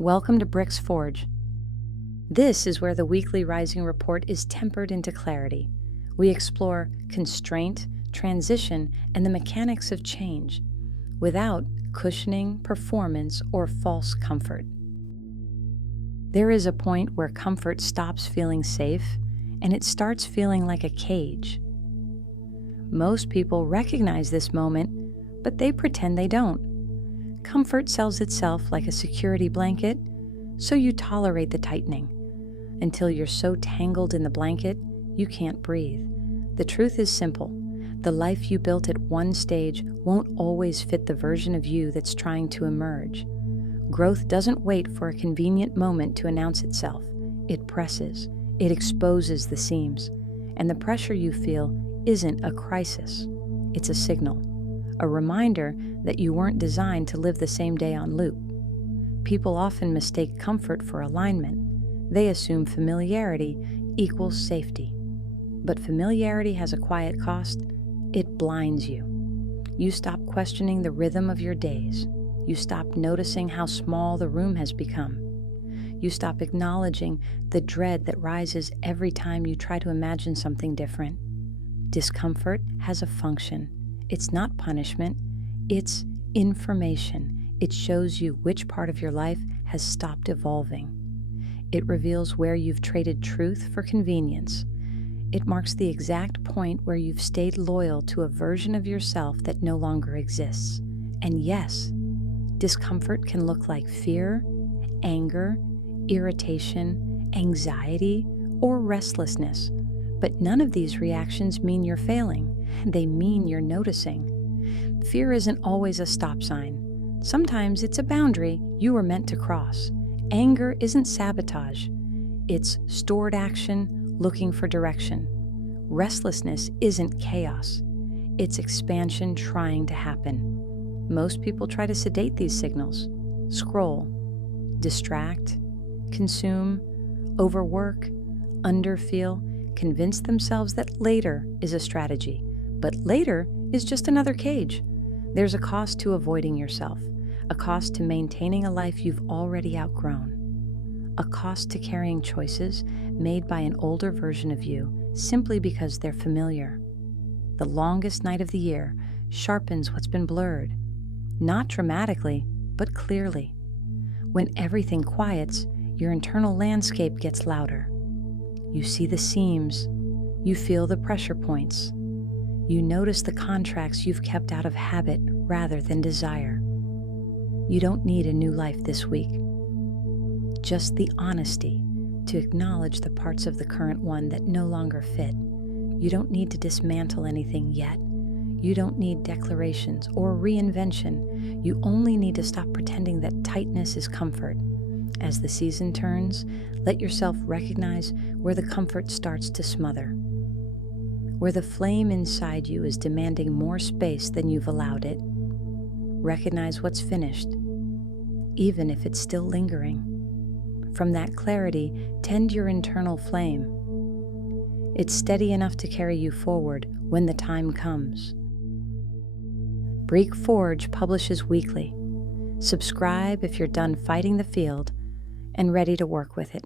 Welcome to Bríx Forge. This is where the weekly Rising Report is tempered into clarity. We explore constraint, transition, and the mechanics of change, without cushioning, performance, or false comfort. There is a point where comfort stops feeling safe, and it starts feeling like a cage. Most people recognize this moment, but they pretend they don't. Comfort sells itself like a security blanket, so you tolerate the tightening, until you're so tangled in the blanket, you can't breathe. The truth is simple. The life you built at one stage won't always fit the version of you that's trying to emerge. Growth doesn't wait for a convenient moment to announce itself. It presses, it exposes the seams, and the pressure you feel isn't a crisis. It's a signal, a reminder that you weren't designed to live the same day on loop. People often mistake comfort for alignment. They assume familiarity equals safety. But familiarity has a quiet cost. It blinds you. You stop questioning the rhythm of your days. You stop noticing how small the room has become. You stop acknowledging the dread that rises every time you try to imagine something different. Discomfort has a function. It's not punishment. It's information. It shows you which part of your life has stopped evolving. It reveals where you've traded truth for convenience. It marks the exact point where you've stayed loyal to a version of yourself that no longer exists. And yes, discomfort can look like fear, anger, irritation, anxiety, or restlessness. But none of these reactions mean you're failing. They mean you're noticing. Fear isn't always a stop sign. Sometimes it's a boundary you were meant to cross. Anger isn't sabotage. It's stored action looking for direction. Restlessness isn't chaos. It's expansion trying to happen. Most people try to sedate these signals. Scroll, distract, consume, overwork, underfeel, convince themselves that later is a strategy. But later is just another cage. There's a cost to avoiding yourself, a cost to maintaining a life you've already outgrown, a cost to carrying choices made by an older version of you simply because they're familiar. The longest night of the year sharpens what's been blurred, not dramatically, but clearly. When everything quiets, your internal landscape gets louder. You see the seams, you feel the pressure points. You notice the contracts you've kept out of habit rather than desire. You don't need a new life this week. Just the honesty to acknowledge the parts of the current one that no longer fit. You don't need to dismantle anything yet. You don't need declarations or reinvention. You only need to stop pretending that tightness is comfort. As the season turns, let yourself recognize where the comfort starts to smother, where the flame inside you is demanding more space than you've allowed it. Recognize what's finished, even if it's still lingering. From that clarity, tend your internal flame. It's steady enough to carry you forward when the time comes. Bríx Forge publishes weekly. Subscribe if you're done fighting the field and ready to work with it.